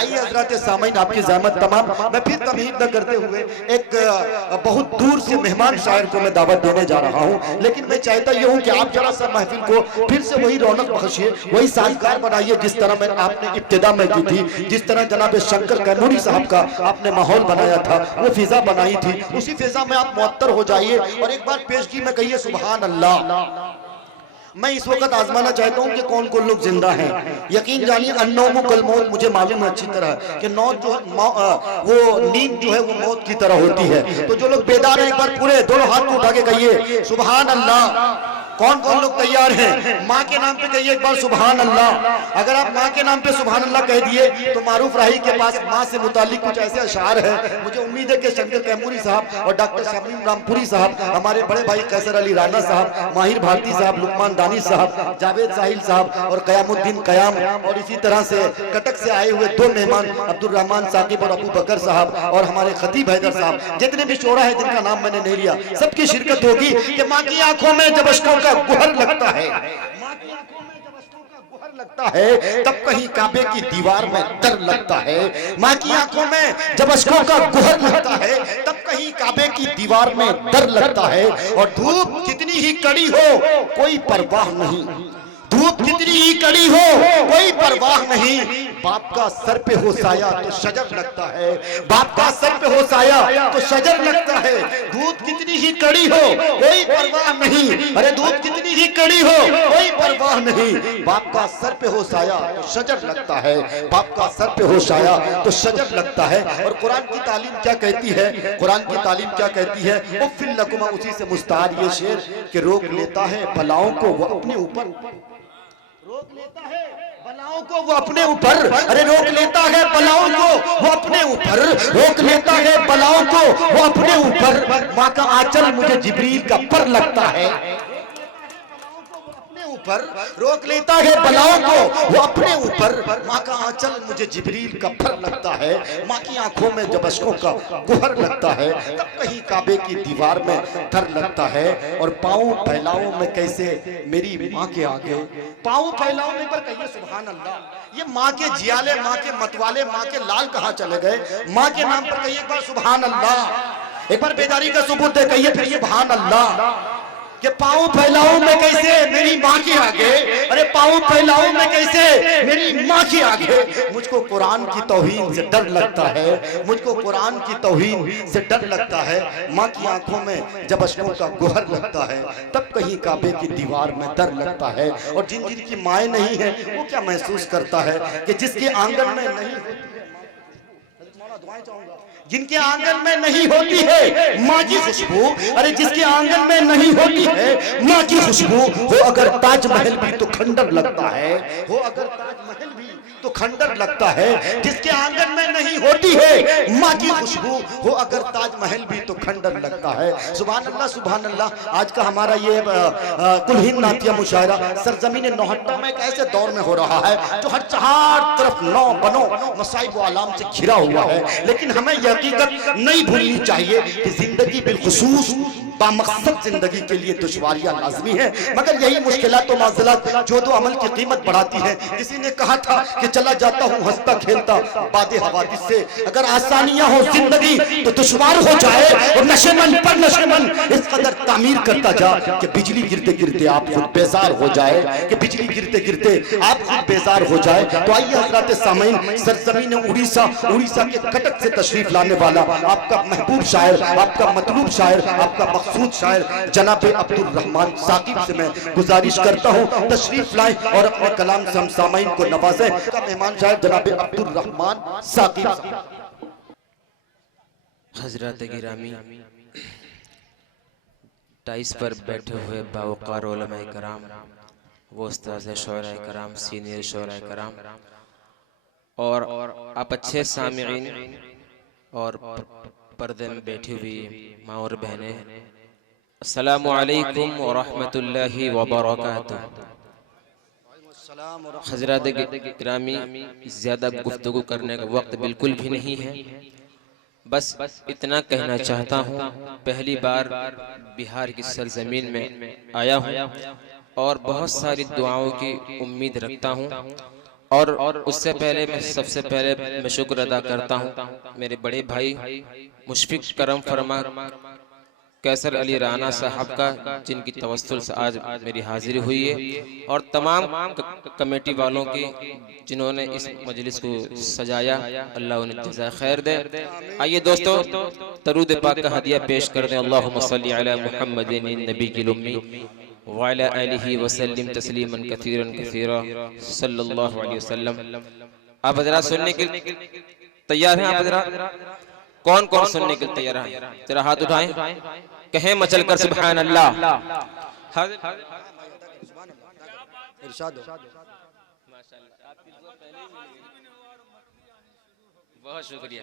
आइए हजरत सामईन आपकी ज़हमत तमाम। मैं फिर तमहीद न करते हुए एक बहुत दूर से मेहमान शायर को मैं दावत देने जा रहा हूँ, लेकिन मैं चाहता ये हूँ कि आप जरा सा महफिल को फिर से वही रौनक बख्शिए, वही साजगार बनाइए जिस तरह मैं आपने इब्तिदा में की थी, जिस तरह जनाब शंकर कैमूरी साहब का आपने माहौल बनाया था, वो फिजा बनाई थी, उसी फिजा में आप मुअत्तर हो जाइए और एक बार पेशगी में कहिए सुभान अल्लाह। मैं इस वक्त आजमाना चाहता हूँ कि कौन कौन लोग जिंदा हैं। यकीन जानिए अन्नौमु कल मौत, मुझे मालूम है अच्छी तरह कि मौत जो वो नींद जो है वो मौत की तरह होती है। तो जो लोग बेदार हैं एक बार पूरे दोनों हाथ को उठा के कहिए सुभान अल्लाह। कौन कौन लोग तैयार हैं? माँ के नाम पे कहिए एक बार सुभान अल्लाह। अगर आप माँ के नाम पे सुभान अल्लाह कह दिए तो मारूफ राही के पास माँ से मुतालिक कुछ ऐसे अशार है, मुझे उम्मीद है कि शंकर कैमूरी साहब और डॉक्टर शमीम रामपुरी साहब, हमारे बड़े भाई कैसर अली राणा साहब, माहिर भारती साहब, लुकमान दानी साहब, जावेद साहिल साहब और कयामुद्दीन कयाम, और इसी तरह से कटक से आए हुए दो मेहमान अब्दुल रहमान साकिब और अबू बकर साहब और हमारे खतीब हैदर साहब, जितने भी शोरा है जिनका नाम मैंने नहीं लिया, सबकी शिरकत होगी कि माँ की आंखों में जब अश्कों का गुहर लगता है, माँ की आंखों में जब अश्कों का गुहर लगता है तब कहीं काबे की दीवार में डर लगता है। माँ की आंखों में जब अश्कों का गुहर लगता है तब कहीं काबे की दीवार में डर लगता है। और धूप कितनी ही कड़ी हो कोई परवाह नहीं, धूप कितनी ही कड़ी हो कोई परवाह नहीं, बाप का सर पे हो साया तो शजर लगता है, बाप का सर पे हो साया तो शजर लगता है। धूप कितनी ही कड़ी हो कोई परवाह नहीं, अरे धूप कितनी ही कड़ी हो कोई परवाह नहीं, बाप का सर पे हो साया तो शजर लगता है, बाप का सर पे हो साया तो शजर लगता है। और कुरान की तालीम क्या कहती है? कुरान की तालीम क्या कहती है? उफ़्फ़िल लकुम, उसी से मुस्तार ये शेर कि रोक लेता है बलाओं को वो अपने ऊपर, रोक लेता है बलाओं को वो अपने ऊपर, अरे रोक लेता है बलाओं को वो अपने ऊपर, रोक लेता है बलाओं को वो अपने ऊपर। माँ का आंचल मुझे जिब्रील का पर लगता है, ऊपर रोक लेता है बलाओं को वो अपने ऊपर, माँ का आंचल मुझे जिब्रील का फर लगता है। माँ की आंखों में जब अश्कों का गुहर लगता है तब कहीं काबे की दीवार में डर लगता है। और पाँव फैलाऊं मैं कैसे मेरी माँ के आगे, पाँव फैलाऊं मैं पर कहिए सुभान अल्लाह। ये माँ के जियाले, माँ के मतवाले, माँ के लाल कहाँ चले गए? माँ के नाम पर कहिए एक बार सुभान अल्लाह, एक बार बेदारी का सबूत दे कहिए फिर सुभान अल्लाह। कि पाँव फैलाऊं मैं कैसे मेरी माँ के आगे, अरे पाँव फैलाऊं मैं कैसे मेरी माँ के आगे। मुझको कुरान की तौहीन से डर लगता है, मुझको कुरान की तौहीन से डर लगता है। माँ की आंखों में जब अश्कों का गुहर लगता है तब कहीं काबे की दीवार में डर लगता है। और जिन जिन की माएँ नहीं है वो क्या महसूस करता है कि जिसके आंगन में नहीं, दुआएं चाहूंगा, जिनके आंगन में नहीं होती है माँ की खुशबू, अरे जिसके आंगन में नहीं होती है माँ की खुशबू, वो अगर ताजमहल भी तो खंडर लगता है, वो अगर ताजमहल भी तो खंडर लगता है। जिसके आंगन में नहीं होती है माँ की खुशबू, वो अगर ताजमहल भी तो खंडर लगता है। सुभान अल्लाह सुभान अल्लाह। आज का हमारा ये कुलहिंद नातिया मुशायरा सरजमीन नौहट्टा में एक ऐसे दौर में हो रहा है जो हर चार तरफ नौ बनो मसाइब व आलाम से घिरा हुआ है। लेकिन हमें यह हकीकत नहीं भूलनी चाहिए कि जिंदगी बिलखुसूस बामकसद जिंदगी के लिए दुश्वारियां लाजमी है, मगर यही मुश्किलात तो माज़िलात जो दो अमल की कीमत बढ़ाती है। किसी ने कहा था कि चला जाता हूँ हंसता खेलता बादे हवादिस से, अगर आसानियां हो जिंदगी तो दुश्वार हो जाए, और नशेमन पर नशेमन इस कदर तामीर करता जा कि बिजली गिरते गिरते आप खुद बेजार हो जाए, कि बिजली गिरते गिरते आप खुद बेजार हो जाए। तो आइए हज़रात सामईन, सरजमीन उड़ीसा, उड़ीसा के कटक से तशरीफ लाने वाला आपका महबूब शायर, आपका मतलूब शायर, आपका मकसूद शायर जनाब अब्दुल रहमान साकिब से मैं गुजारिश करता हूँ तशरीफ लाएं और अपने कलाम से हम सामईन को नवाजें। का मेहमान शायर जनाब अब्दुल रहमान साकिब। हजरत गिरामी टाइस पर बैठे हुए बावकार उलमाए कराम, वो उस्ताद शोरा कराम, सीनियर शोरा कराम, और आप अच्छे सामिईन और पर्दे में बैठी हुई माँ और बहनें, अस्सलामु अलैकुम व रहमतुल्लाहि व बरकातुहू। हजरत गिरामी, ज़्यादा गुफ्तगू करने का वक्त बिल्कुल भी नहीं है, बस इतना कहना चाहता हूँ, पहली बार बिहार की सरजमीन में आया हूँ और बहुत सारी दुआओं की उम्मीद रखता हूँ। और उससे पहले मैं सबसे पहले मैं शुक्र अदा करता हूँ मेरे बड़े भाई मुशफिक करम फरमा कैसर अली राना साहब का, जिनकी तवस्सुल से आज मेरी हाजिरी हुई है, और तमाम कमेटी वालों की जिन्होंने इस मजलिस को सजाया, अल्लाह उन्हें जज़ा खैर दे। आइए दोस्तों दरूद पाक का हदिया पेश कर दें। अल्लाहुम्मा सल्ली अला मुहम्मदिन नबील उम्मी व अला आलिहि व सल्लिम तस्लीमन कसीरन कसीरा सल्लल्लाहु अलैहि वसल्लम। आप हज़रात सुनने के तैयार हैं? आप हज़रात कौन कौन सुनने के लिए तैयार है? तेरा हाथ उठाएं, कहें मचल कर सुभान अल्लाह। बहुत शुक्रिया।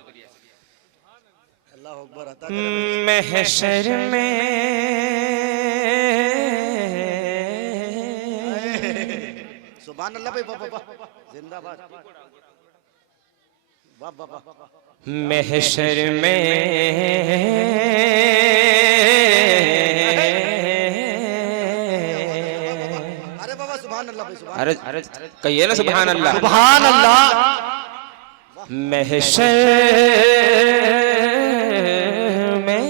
महशर में सुभान अल्लाह भाई, जिंदाबाद। महशर में अरे बाबा सुभान अल्लाह भाई, अरे कहिए ना सुभान अल्लाह। सुभान अल्लाह। महशर में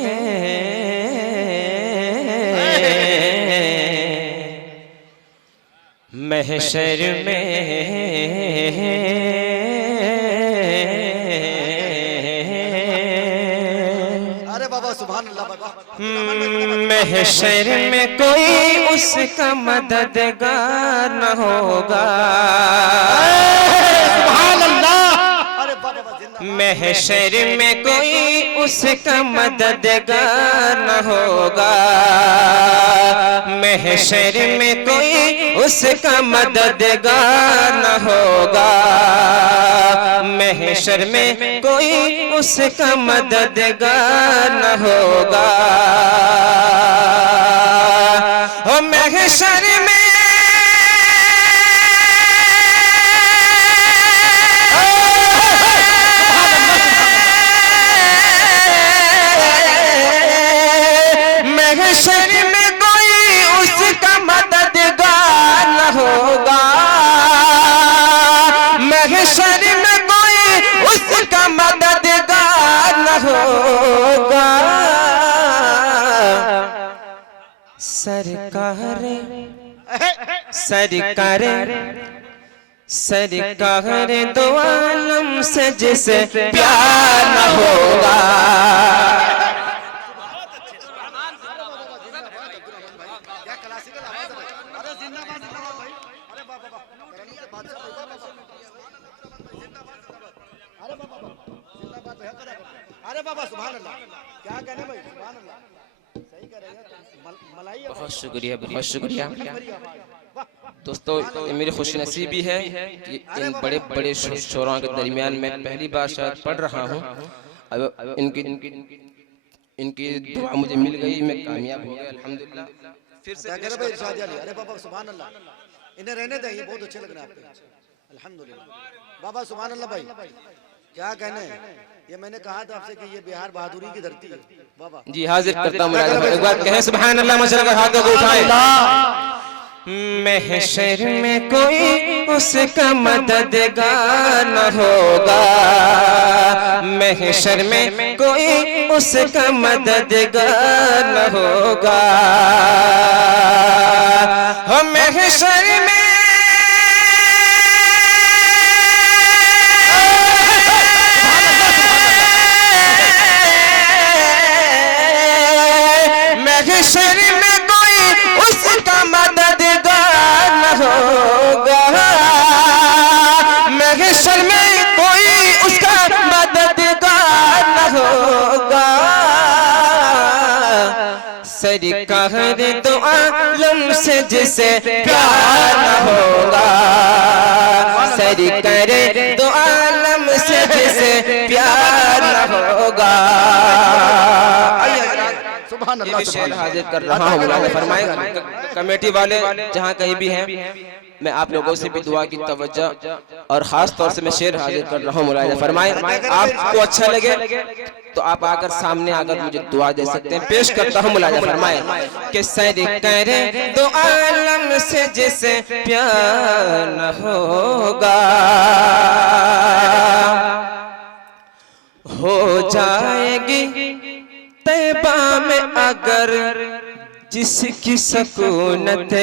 महशर में महशर में कोई उसका मददगार न होगा। सुभान अल्लाह। महशर में कोई उसका मददगार न होगा। महशर में कोई उसका मददगार न होगा। महशर में कोई उसका मददगार न होगा। ओ महशर में महशर में कोई उसका मददगार न होगा। महशर में कोई उसका मददगार न होगा। सरकार सरकार सरकार दो आलम से जिसे प्यार न होगा। अरे बाबा सुभान अल्लाह, क्या कहने भाई, सुभान अल्लाह, सही कह रहे हैं। बहुत शुक्रिया, बहुत शुक्रिया दोस्तों। ये मेरी खुशनसीबी है कि इन बड़े बड़े शोरों के दरमियान मैं पहली बार शायद पढ़ रहा हूँ। अब इनकी दुआ मुझे मिल गई, मैं कामयाब हो गया अल्हम्दुलिल्लाह। फिर से अरे बाबा सुभान अल्लाह, इन्हें रहने दें, ये बहुत अच्छे लग रहे हैं आपके अल्हम्दुलिल्लाह। बाबा सुभान अल्लाह भाई, क्या कहने, ये मैंने कहा था आपसे कि ये बिहार बहादुरी की धरती है। बाबा जी हाजिर करता हूं, एक बार कहें सुभान अल्लाह, मशरक़ हाथों को उठाएं। महशर में कोई उसका मददगार न होगा। महशर में कोई उसका मददगार न होगा। हो महशर में महशर में कोई उसका मददगार न होगा। महशर में कोई उसका मददगार न होगा। सरकार दो आलम से जिसे प्यार न होगा। सरकार दो आलम से जिसे प्यार न होगा। शेर हाजिर कर रहा हूँ, फरमाए कमेटी वाले जहाँ कहीं भी हैं, मैं आप लोगों से भी दुआ की तवज्जो और ख़ास तौर से मैं शेर हाजिर कर रहा हूँ। मुलाहिज़ा फरमाएं, आपको अच्छा लगे तो आप आकर सामने आकर मुझे दुआ दे सकते हैं। पेश करता हूँ, मुलाहिज़ा फरमाएं कि सर करे दो आलम से जिसे प्यार न होगा, हो जाएगी तैबा में अगर जिसकी सकूनत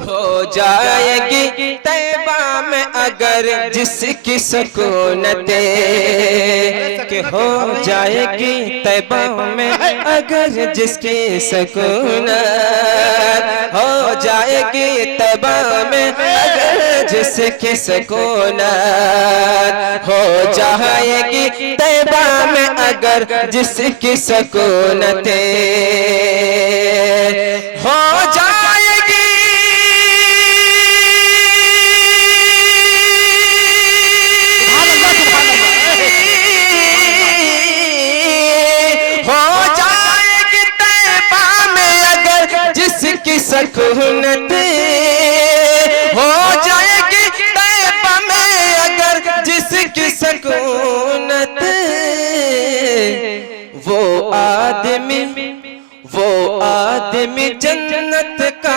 हो जाएगी तैबा में अगर जिसकी सकूनत के हो जाएगी तैबा में अगर जिसकी सकूनत हो जाएगी तैबा में अगर जिसकी सकूनत हो जाएगी तैबा में अगर जिसकी सकूनत हो जाएगी तैबा में अगर जिसकी सकूनत हो जाएगी तैबा में अगर जिसकी सकूनत वो आदमी जन्नत का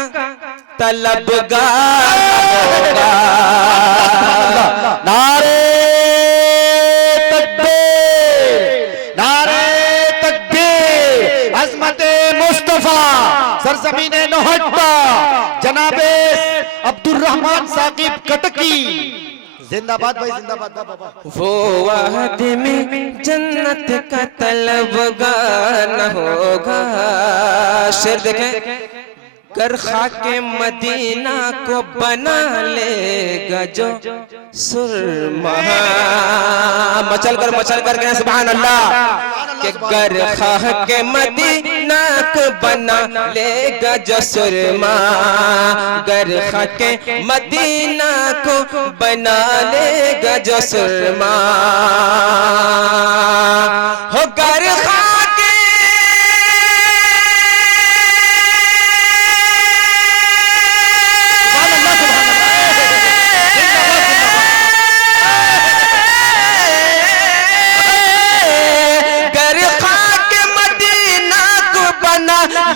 तलबगार होगा। नारे तकबीर, नारे तकबीर, अज़मते मुस्तफा सरज़मीने नौहट्टा जनाबे अब्दुर्रहमान साकिब कटकी जिंदाबाद भाई, जिंदाबाद बाबा। वो आदमी जन्नत का तलबगार न होगा। शेर देखें, कर खाके मदीना को बना लेगा जो सुरमा। मचल कर गए सुभान अल्लाह। के कर खाके मदीना को बना लेगा जो सुरमा, गर खाके मदीना को बना लेगा जो सुरमा। हो गर खाके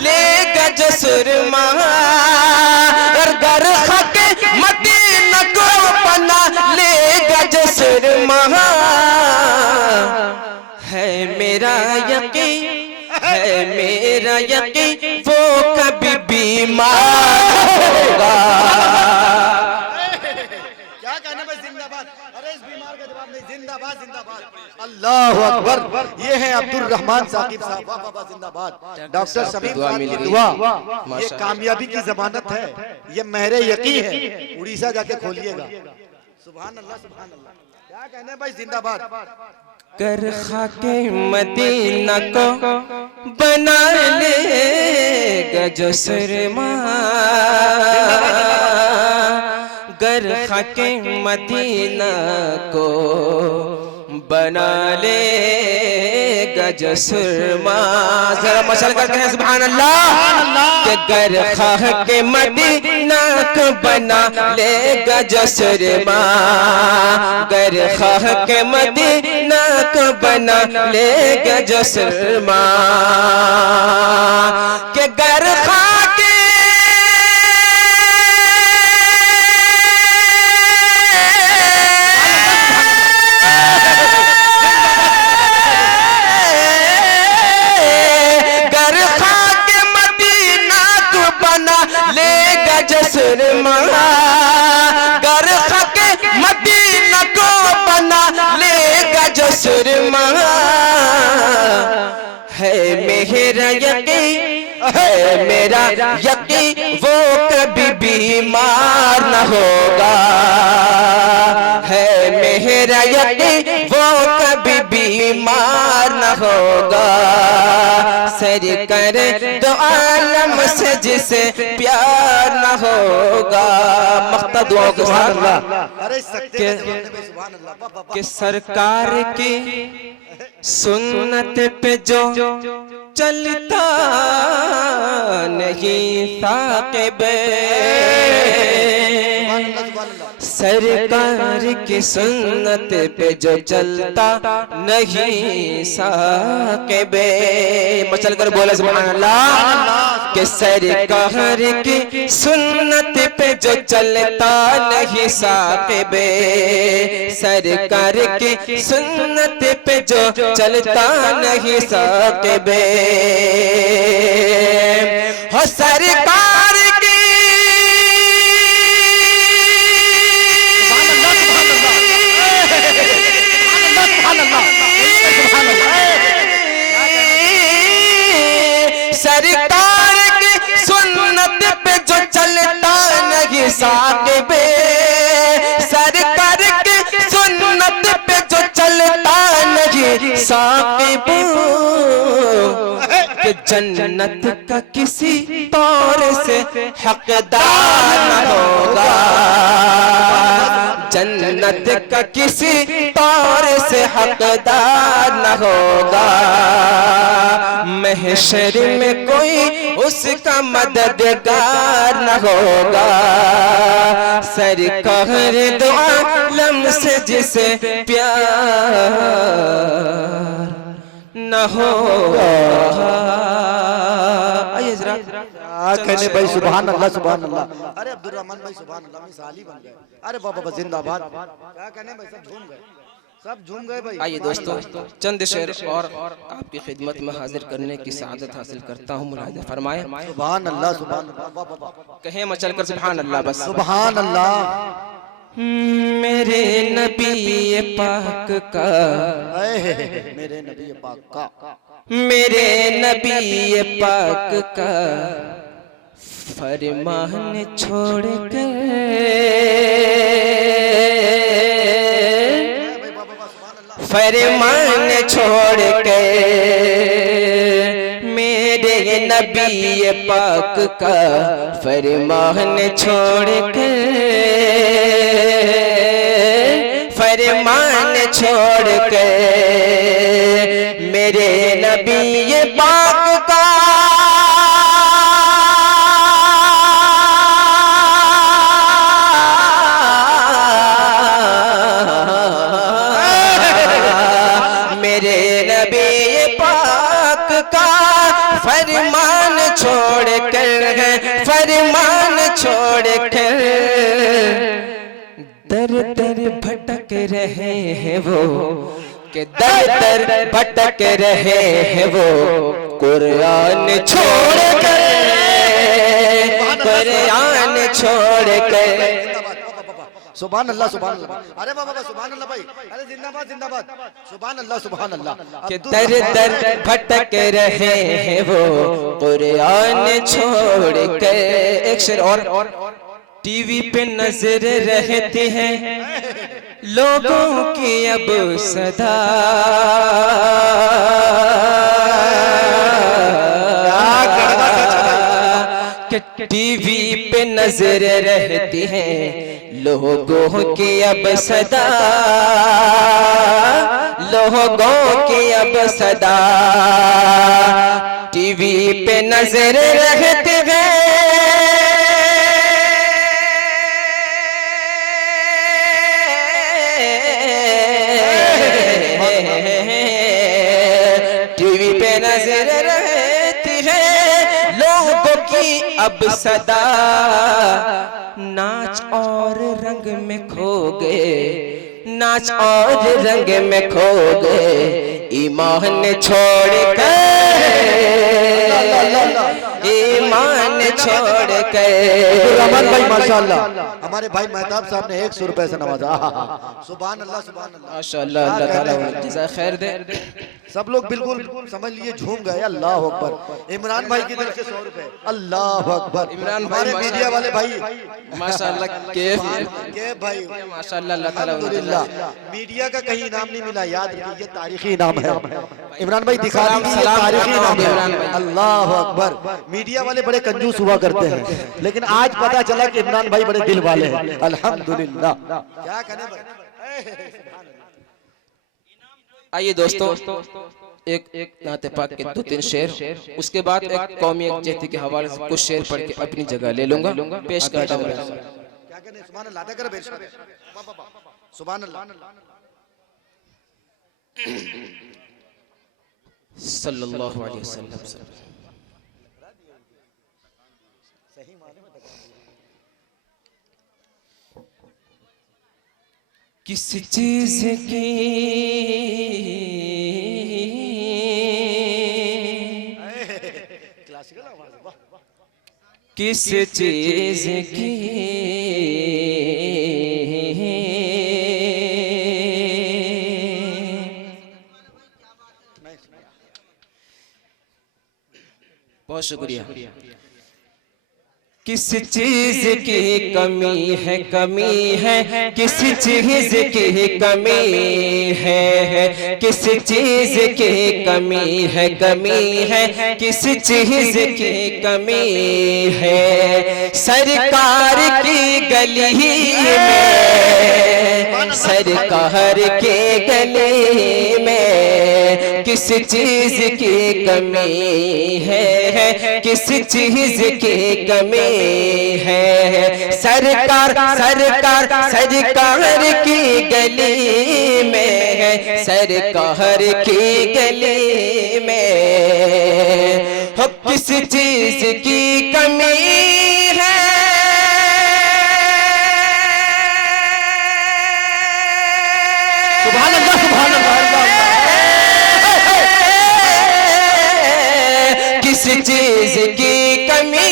लेगा जो सुरमा, गर खाके मदीना को बना लेगा जो सुरमा। है मेरा यकीन वो कभी बीमार होगा। क्या कहना भाई, जिंदाबाद। अरे इस बीमार का जवाब नहीं, जिंदाबाद जिंदाबाद। अल्लाह अकबर। ये है अब्दुर्रहमान साकिब साहब, वाह वाह जिंदाबाद। डॉक्टर समीम साहब की दुआ ये कामयाबी की जमानत है, ये मेहरे यकीन है। उड़ीसा जाके खोलिएगा। सुभान अल्लाह सुभान अल्लाह। क्या कहने भाई, जिंदाबाद। कर खाके मदीना को बना लेगा जो सुरमा, गर खाके मदीना को बना लेगा जो सुरमा। जरा मशल करते हैं सुभान अल्लाह। के गर खाके मदीना को बना लेगा जो सुरमा, गर खाके मदीना को बना लेगा जो सुरमा। के गर खाके सुरमा, गर खाके मदीना को बना लेगा जो सुरमा। है मेरा यकीन वो कभी बीमार न होगा। है मेरा यकीन वो कभी बीमार न होगा। सर करे तो आलम से जिसे प्यार न होगा। मख्ता दुआओं के साथ कि सरकार की सुन्नत पे जो चलता नहीं साक़िब, सरकार की सुन्नत पे जो चलता नहीं साक़िब। मचल कर बोले सुभान अल्लाह। कि सरकार की सुन्नत पे जो चलता नहीं साक़िब, सरकार की सुन्नत पे जो चलता नहीं साक़िब, हो सरकार की सरकार की सुन्नत पे जो चलता नहीं साक़िब, सरकार की सुन्नत पे जो चलता नहीं साक़िब, कि जन्नत का किसी तौर से हकदार न होगा, जन्नत का किसी तौर से हकदार न होगा, महशर में कोई उसका मददगार न होगा, सरकार दो आलम से जिसे प्यार न होगा। आइए जरा कहने भाई सुभान अल्लाह सुभान अल्लाह। अरे अब्दुल रहमान भाई सुभान अल्लाह में साली बन गए। अरे बाबा जिंदाबाद। क्या कहने भाई, सब झूम गए, सब झूम गए भाई। आइए दोस्तों चंद शेर और आपकी खिदमत में हाजिर करने की सआदत हासिल करता हूँ। मुलाहिज़ा फरमाएं। सुभान अल्लाह सुभान अल्लाह। कहें मचल कर सुभान अल्लाह बस। सुभान अल्लाह। मेरे नबी पाक का, मेरे नबी पाक का, मेरे नबी पाक का फरमान छोड़ कर, फरमान छोड़ के मेरे नबी पाक का फरमान छोड़ के, फरमान छोड़ के मेरे नबी पाक का फरमान छोड़ कर, फरमान छोड़ कर दर दर भटक रहे हैं वो, कि दर दर भटक रहे हैं वो, कुरान छोड़ कर, कुरान छोड़ कर। सुभान अल्लाह सुभान अल्लाह। अरे बाबा सुभान अल्लाह भाई। अरे जिंदाबाद जिंदाबाद। सुभान अल्लाह सुभान अल्लाह। कि दर दर भटक रहे हैं वो, कुरान छोड़ के। एक शेर और। टीवी पे नजर रहती है लोगों की अब सदा, टीवी पे नजर रहती है लोगों की अब सदा, लोगों की अब सदा, टीवी पे नजर रहते हैं टीवी पे नजर रहती है लोगों की अब सदा, नाच और रंग में खो गए, नाच और रंग में खो गए, ईमान छोड़ कर, ईमान छोड़ कर। रहमान भाई माशाअल्लाह, हमारे भाई मेहताब साहब ने 100 रुपए से नवाजा। सुभान अल्लाह सुभान अल्लाह माशाअल्लाह, अल्लाह ताला जज़ा खैर दे। सब लोग बिल्कुल समझ लिए झूम गए। अल्लाह अकबर। इमरान भाई की तरफ से 100 रुपए। अल्लाह अकबर। इमरान हमारे मीडिया वाले भाई माशाअल्लाह के भाई माशाअल्लाह, अल्लाह ताला अल्हम्दुलिल्लाह। मीडिया का कहीं इनाम नहीं मिला, याद रखिए ये तारीखी इनाम है। इमरान भाई दिखा दीजिए, ये तारीखी इनाम है। अल्लाह अकबर। मीडिया वाले बड़े कंजूस हुआ करते हैं, लेकिन आज पता चला कि इमरान भाई बड़े दिल वाले हैं। अल्हम्दुलिल्लाह। क्या करें। आइए दोस्तों एक नाते पाक के 2-3 शेर, उसके बाद एक कौमी यकजहती के हवाले से कुछ शेर पढ़ के अपनी जगह ले लूंगा। पेश करता हूं। क्या कहने सुभान अल्लाह अदा कर बेशक सुभान अल्लाह सल्लल्लाहु अलैहि वसल्लम। किस चीज की क्लासिकल आवाज वाह किस चीज की बहुत शुक्रिया। किस चीज की कमी है किस चीज की कमी है किस चीज की कमी है किस चीज की कमी है सरकार की गली में सरकार के गली में किस चीज की कमी है किस चीज की कमी है सरकार की गली में सरकार की गली में हो किस चीज की कमी है सुभान अल्लाह सुभान अल्लाह किस चीज की कमी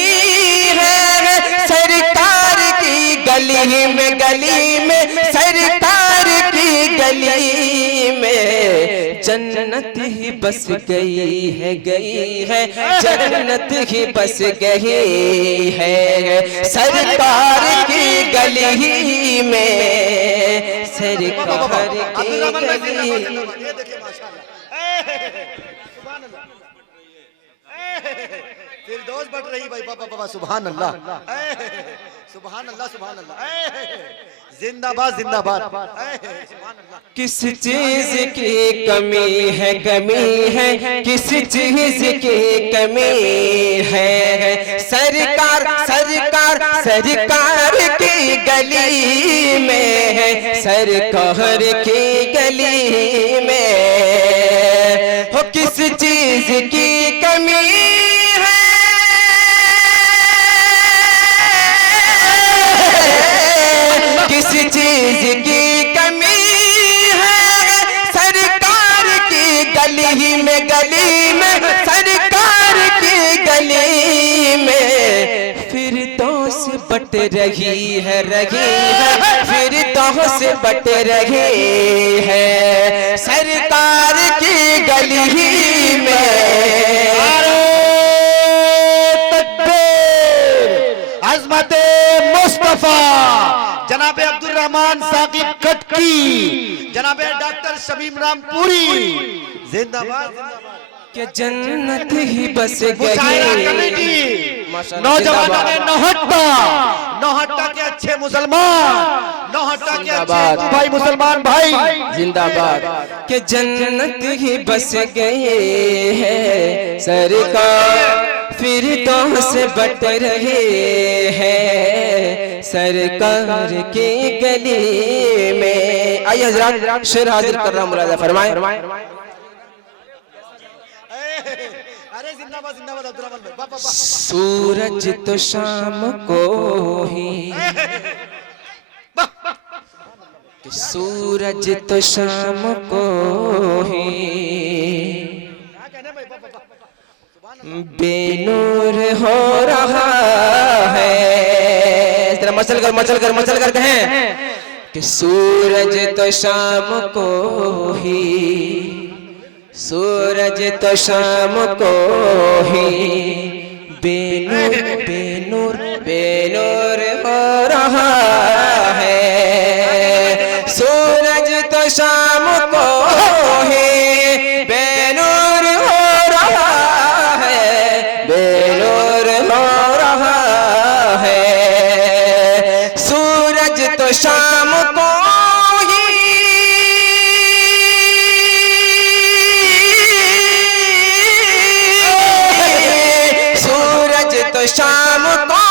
है सरकार की गली में सरकार की गली में जन्नत ही बस गई है जन्नत ही बस गई है सरकार की गली में सरकार की गली। ये देखिए माशाल्लाह सुभान अल्लाह फिर दोस्त बढ़ रही भाई बाबा बाबा सुभान अल्लाह सुभान अल्लाह सुभान अल्लाह जिंदाबाद जिंदाबाद सुभान अल्लाह। किस चीज की कमी है किस चीज की कमी है सरकार की गली में सरकार की गली में हो किस चीज की कमी है किस चीज की कमी है सरकार की गली में सरकार की गली में फिर तो से बट रही है फिर तो से बट रही है सरकार की गली में। अज़मते मुस्तफा जनाबे अब्दुल रहमान साकिब कटकी जनाबे डॉक्टर शमीम रामपुरी जिंदाबाद के जन्नत ही बस गई। नौजवानों ने नौहट्टा के अच्छे मुसलमान नौहट्टा के अच्छे भाई मुसलमान भाई जिंदाबाद के जन्नत ही बस गए हैं सरकार फिर तो से बट रहे हैं सरकार की गली में। आइए हजरात शेर हाजिर कर रहा हूँ मुलाजा फरमाएं। अरे जिंदाबाद जिंदाबाद अब्दुल रहमान भाई वाह वाह। सूरज तो शाम को ही कि सूरज तो शाम को ही बेनूर हो रहा है। तेरा मचल कर कहें कि सूरज तो शाम को ही सूरज तो शाम को ही बेनूर हो रहा है। सूरज तो शाम को ही बेनूर हो रहा है बेनूर हो रहा है। सूरज तो शाम को शाम को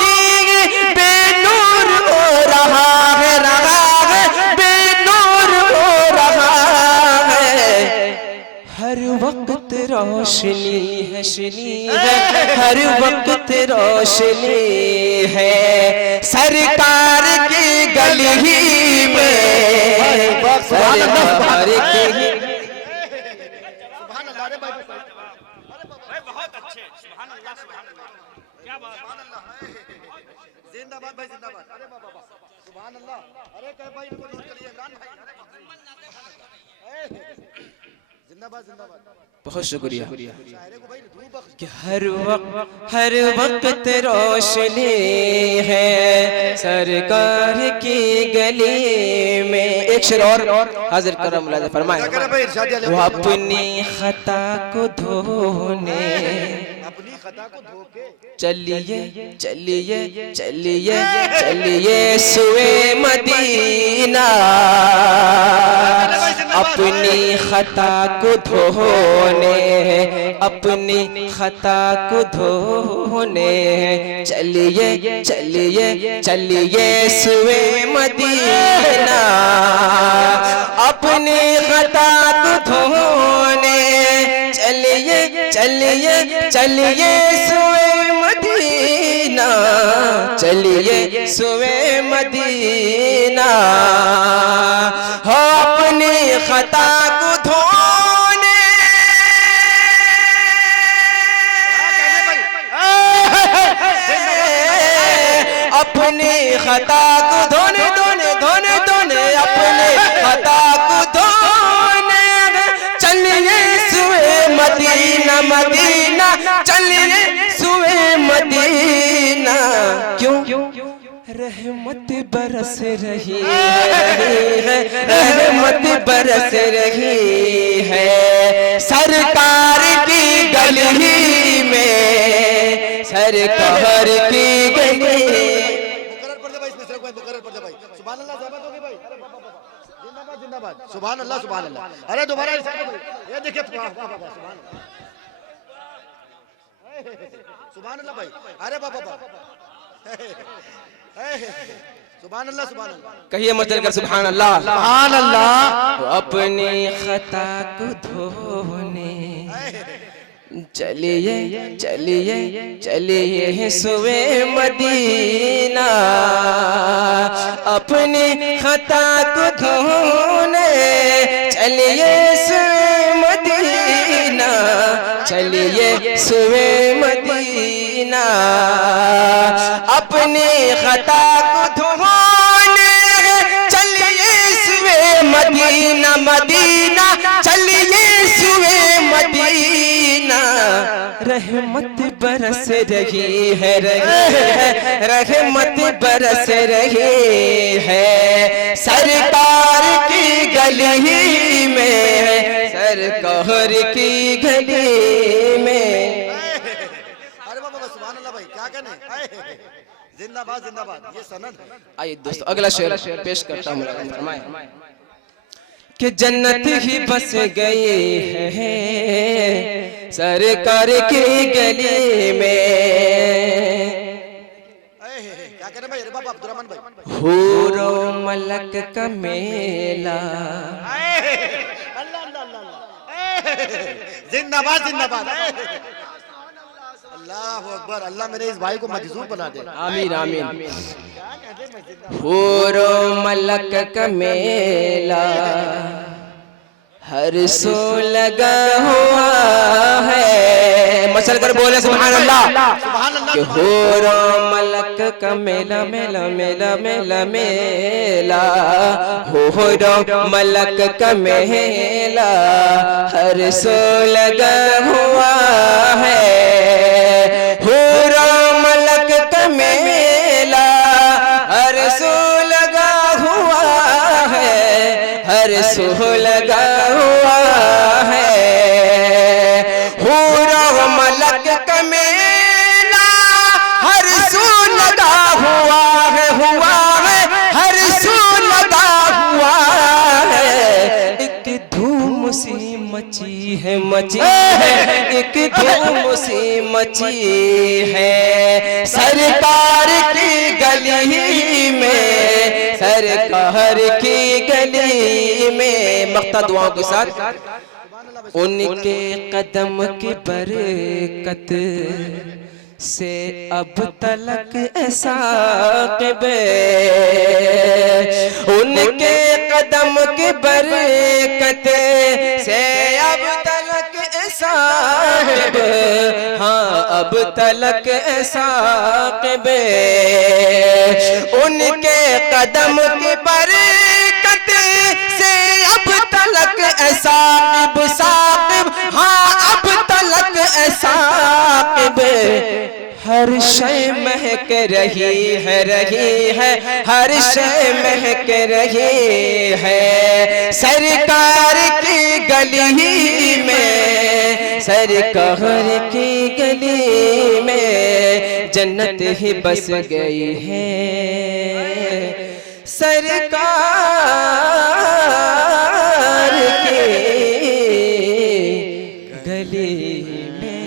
ही बेनूर हो रहा है, बेनूर हो रहा है। हर वक्त रोशनी है, हर वक्त रोशनी है सरकार की गली में, सरकार की। बहुत अच्छे, सुभान अल्लाह, सुभान अल्लाह, क्या बात, सुभान अल्लाह, जिंदाबाद भाई, जिंदाबाद, अरे बाबा, सुभान अल्लाह, अरे कह भाई इनको नोट करिए, इमरान भाई, जिंदाबाद, जिंदाबाद, बहुत शुक्रिया कि हर वक्त रोशनी है सरकार की गली में। एक शेर और हाजिर करम मुलाज़ा फरमाए। वो अपनी खता को धोने, अपनी खता को धो के चलिए चलिए चलिए चलिए सुए मदीना, अपनी खता को धोने, अपनी खता को धोने चलिए चलिए चलिए सुए मदीना, अपनी खता को धोने चलिए चलिए चलिए सुए मदीना, चलिए सुए मदीना। हो अपनी खता को धोने, अपनी खता को धोने धोने धोने धोने, अपने खता को धोने चलिए सुए मदीना, मदीना चलिए सुए मदीना। क्यों रहमत बरस रही है, रहमत बरस रही है सरकार की गली में, सरकार की गली। मुकर्रर पढ़ दे भाई, इसमें से कोई मुकर्रर पढ़ दे भाई, सुभान अल्लाह, ज़हमत होगी भाई, अरे बाबा, जिंदाबाद, जिंदाबाद, सुभान अल्लाह, सुभान अल्लाह, अरे दोबारा इरशाद भाई, ये देखिए, वाह वाह वाह, सुभान अल्लाह, सुभान अल्लाह भाई, अरे बाबा, सुभान अल्लाह, सुभान अल्लाह, कहिए मत चलकर सुभान अल्लाह, सुभान अल्लाह। अपनी खता को धोने चलिए चलिए चलिए सुए मदीना, अपनी खता को धोने चलिए सुए मदीना, चलिए सुए मदीना, अपनी खता को धोने चलिए सुए मदीना, मदीना चलिए सुए मदीना। रहमत बरस रही है, रहमत बरस रही है सरकार की गली में, सरकार की गली में। अरे बाबा, सुभान अल्लाह भाई, क्या कहने, जिंदाबाद, जिंदाबाद, ये सनद है। आइए दोस्तों अगला शेर पेश करता हूँ कि जन्नत ही बस गई है सरकार की गली में, क्या कहने भाई, अरे बाबा अब्दुर्रहमान भाई, हूरो मलक का मेला। अल्लाह अल्लाह अल्लाह, जिंदाबाद, जिंदाबाद, अल्लाह अकबर, अल्लाह मेरे इस भाई को मजजूब बना दे, आमीन आमीन। हूरो मलक का मेला हर सो लगा हुआ है, मसल कर बोले सुभान अल्लाह, कि हूरो मलक का मेला मेला मेला मेला मेला, हूरो मलक का मेला हर सो लगा हुआ है, हूरो मलक का मेला हर सो लगा हुआ है, हर सो लगा हुआ है, हूरो मलक का मेला हर सो लगा हुआ है, हर सो लगा हुआ है। एक धूम सी मची है एक धूम सी मची है सरकार की गली में, सरकार की गली में। मक्ता दुआओं के साथ उनके कदम की बरकत से अब तलक साक़िबे, उनके कदम की बरकत से अब तलक साक़िब, हाँ अब तलक साक़िबे, उनके कदम की बरकत से अब तलक साक़िब, साक़िब हाँ अब तलक साक़िब। हर शय महक रही है हर शय महक रही है सरकार की गली में, सरकार की गली में जन्नत ही बस गई है सरकार की गली में।